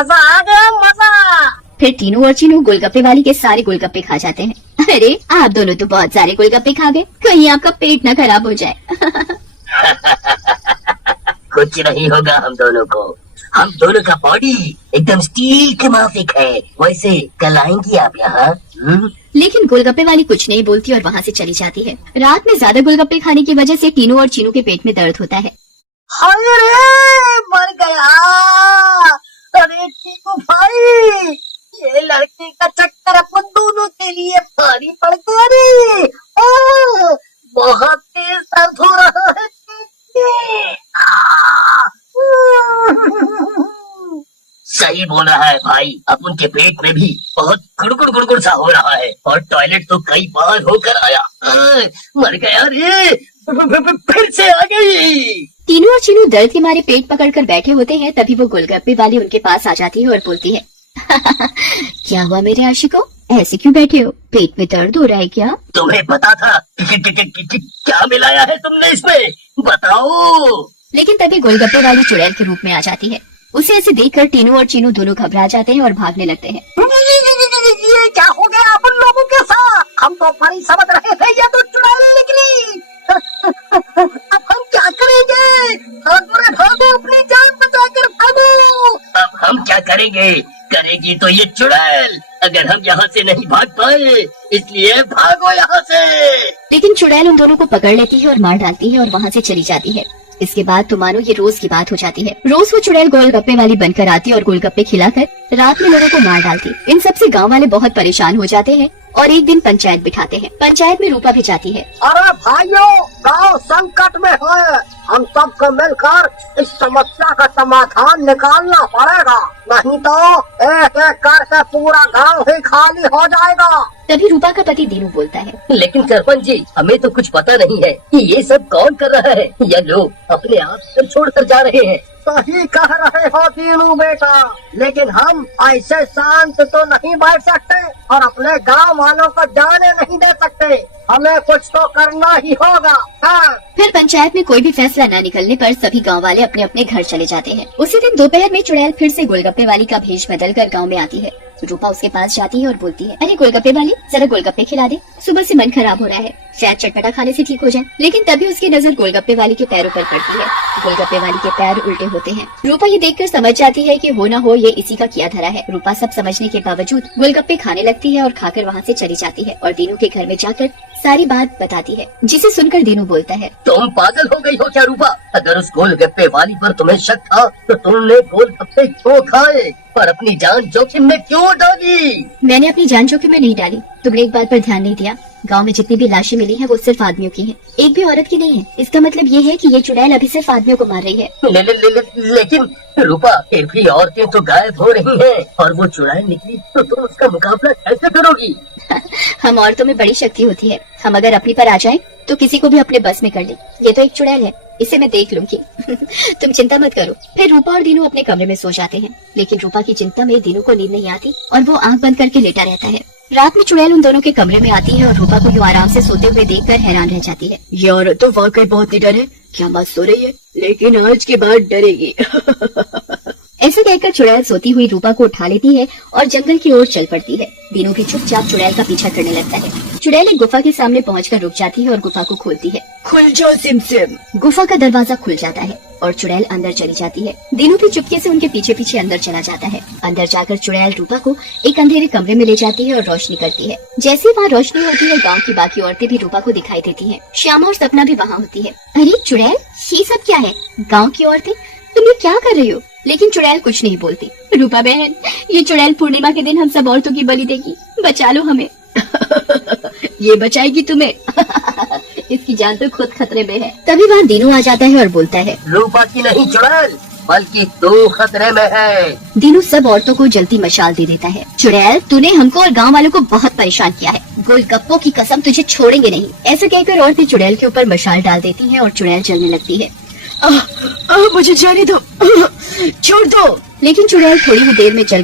मजा आ गया, मजा। फिर तीनू और चीनू गोलगप्पे वाली के सारे गोलगप्पे खा जाते हैं। अरे आप दोनों तो बहुत सारे गोलगप्पे खा गए, कहीं आपका पेट न खराब हो जाए। कुछ नहीं होगा हम दोनों को, हम दोनों का बॉडी एकदम स्टील के माफिक है। वैसे कल आएंगी आप यहाँ? लेकिन गोलगप्पे वाली कुछ नहीं बोलती और वहाँ से चली जाती है। रात में ज्यादा गोलगप्पे खाने की वजह से तीनू और चीनू के पेट में दर्द होता है। हाय रे, मर गया। अरे चीकू भाई, ये लड़की का चक्कर अपन दोनों के लिए भारी पड़ गया रे। बहुत तेज दर्द हो रहा है। सही बोला है भाई, अब उनके पेट में भी बहुत गुड़गुड़ गुड़गुड़ सा हो रहा है और टॉयलेट तो कई बार होकर आया। मर गया रे, फिर से आ गई। तीनू और चीनू दर्द के मारे पेट पकड़कर बैठे होते हैं, तभी वो गोलगप्पे वाली उनके पास आ जाती है और बोलती है, क्या हुआ मेरे आशिकों, ऐसे क्यों बैठे हो, पेट में दर्द हो रहा है क्या? तुम्हें पता था क्या मिलाया है तुमने इसमें, बताओ। लेकिन तभी गोलगप्पे वाली चुड़ैल के रूप में आ जाती है। उसे ऐसे देखकर तीनू और चीनू दोनों घबरा जाते हैं और भागने लगते हैं। ये क्या हो गया अपन लोगों के साथ? हम तो परी समझ रहे थे, ये तो चुड़ैल निकली। अब हम क्या करेंगे? भागो रे भागो, अपनी जान बचाकर भागो। अब हम क्या करेंगे? करेगी तो ये चुड़ैल, अगर हम यहाँ से नहीं भाग पाए, इसलिए भागो यहाँ से। लेकिन चुड़ैल उन दोनों को पकड़ लेती है और मार डालती है और वहाँ से चली जाती है। इसके बाद तो मानो ये रोज की बात हो जाती है। रोज वो चुड़ैल गोलगप्पे वाली बनकर आती और गोलगप्पे खिलाकर रात में लोगों को मार डालती। इन सब से गाँव वाले बहुत परेशान हो जाते हैं और एक दिन पंचायत बिठाते हैं। पंचायत में रूपा भी जाती है। अरे भाइयों, गांव संकट में है, हम सबको मिलकर इस समस्या का समाधान निकालना पड़ेगा, नहीं तो एक एक करके पूरा गांव ही खाली हो जाएगा। तभी रूपा का पति दीनू बोलता है, लेकिन सरपंच जी, हमें तो कुछ पता नहीं है कि ये सब कौन कर रहा है, या लोग अपने आप सिर छोड़कर जा रहे हैं। सही कह रहे हो दीनू बेटा, लेकिन हम ऐसे शांत तो नहीं बैठ सकते और अपने गांव वालों को जाने नहीं दे सकते, हमें कुछ तो करना ही होगा। हाँ। फिर पंचायत में कोई भी फैसला न निकलने पर सभी गांव वाले अपने अपने घर चले जाते हैं। उसी दिन दोपहर में चुड़ैल फिर से गोलगप्पे वाली का भेष बदलकर गांव में आती है। रूपा उसके पास जाती है और बोलती है, अरे गोलगप्पे वाली, जरा गोलगप्पे खिला दे, सुबह से मन खराब हो रहा है, शायद चटपटा खाने से ठीक हो जाए। लेकिन तभी उसकी नजर गोलगप्पे वाली के पैरों पर पड़ती है। गोलगप्पे वाली के पैर उल्टे होते हैं। रूपा ये देखकर समझ जाती है कि हो न हो ये इसी का किया धरा है। रूपा सब समझने के बावजूद गोलगप्पे खाने लगती है और खाकर वहाँ से चली जाती है और दीनू के घर में जाकर सारी बात बताती है, जिसे सुनकर दीनू बोलता है, तुम पागल हो गई हो क्या रूपा? अगर उस गोलगप्पे वाली पर तुम्हें शक था तो तुमने गोलगप्पे क्यों खाए और अपनी जान जोखिम में क्यों डाली? मैंने अपनी जान जोखिम में नहीं डाली, तुमने एक बात पर ध्यान नहीं दिया। गांव में जितनी भी लाशें मिली हैं वो सिर्फ आदमियों की हैं, एक भी औरत की नहीं है। इसका मतलब ये है कि ये चुड़ैल अभी सिर्फ आदमियों को मार रही है। लेकिन रूपा, फिर भी औरतें तो गायब हो रही हैं और वो चुड़ैल निकली तो तुम उसका मुकाबला कैसे करोगी? हम औरतों में बड़ी शक्ति होती है, हम अगर अपनी पर आ जाएं तो किसी को भी अपने बस में कर ले। ये तो एक चुड़ैल है, इसे मैं देख लूंगी। तुम चिंता मत करो। फिर रूपा और दीनू अपने कमरे में सो जाते हैं, लेकिन रूपा की चिंता में दीनू को नींद नहीं आती और वो आंख बंद करके लेटा रहता है। रात में चुड़ैल उन दोनों के कमरे में आती है और रूपा को यूं आराम से सोते हुए देखकर हैरान रह जाती है। ये औरत तो वाकई बहुत निडर है, क्या बात सो रही है, लेकिन आज के बाद डरेगी। ऐसे कहकर चुड़ैल सोती हुई रूपा को उठा लेती है और जंगल की ओर चल पड़ती है। दीनू भी चुपचाप चुड़ैल का पीछा करने लगता है। चुड़ैल एक गुफा के सामने पहुंचकर रुक जाती है और गुफा को खोलती है। खुल जाओ सिमसिम। गुफा का दरवाजा खुल जाता है और चुड़ैल अंदर चली जाती है। दीनू भी चुपके से उनके पीछे पीछे अंदर चला जाता है। अंदर जाकर चुड़ैल रूपा को एक अंधेरे कमरे में ले जाती है और रोशनी करती है। जैसे ही वहाँ रोशनी होती है, गांव की बाकी औरतें भी रूपा को दिखाई देती हैं। श्यामा और सपना भी वहाँ होती है। अरे चुड़ैल, ये सब क्या है? गाँव की औरतें, तुम ये क्या कर रही हो? लेकिन चुड़ैल कुछ नहीं बोलती। रूपा बहन, ये चुड़ैल पूर्णिमा के दिन हम सब औरतों की बलि देगी, बचा लो हमें। ये बचाएगी तुम्हें। इसकी जान तो खुद खतरे में है। तभी वहाँ दीनू आ जाता है और बोलता है, रूपा की नहीं चुड़ैल, बल्कि तू खतरे में है। दीनू सब औरतों को जलती मशाल दे देता है। चुड़ैल, तूने हमको और गांव वालों को बहुत परेशान किया है, गोलगप्पों की कसम, तुझे छोड़ेंगे नहीं। ऐसे कहकर औरतें चुड़ैल के ऊपर मशाल डाल देती हैं और चुड़ैल जलने लगती है। मुझे जाने दो, छोड़ दो। लेकिन चुड़ैल थोड़ी ही देर में जल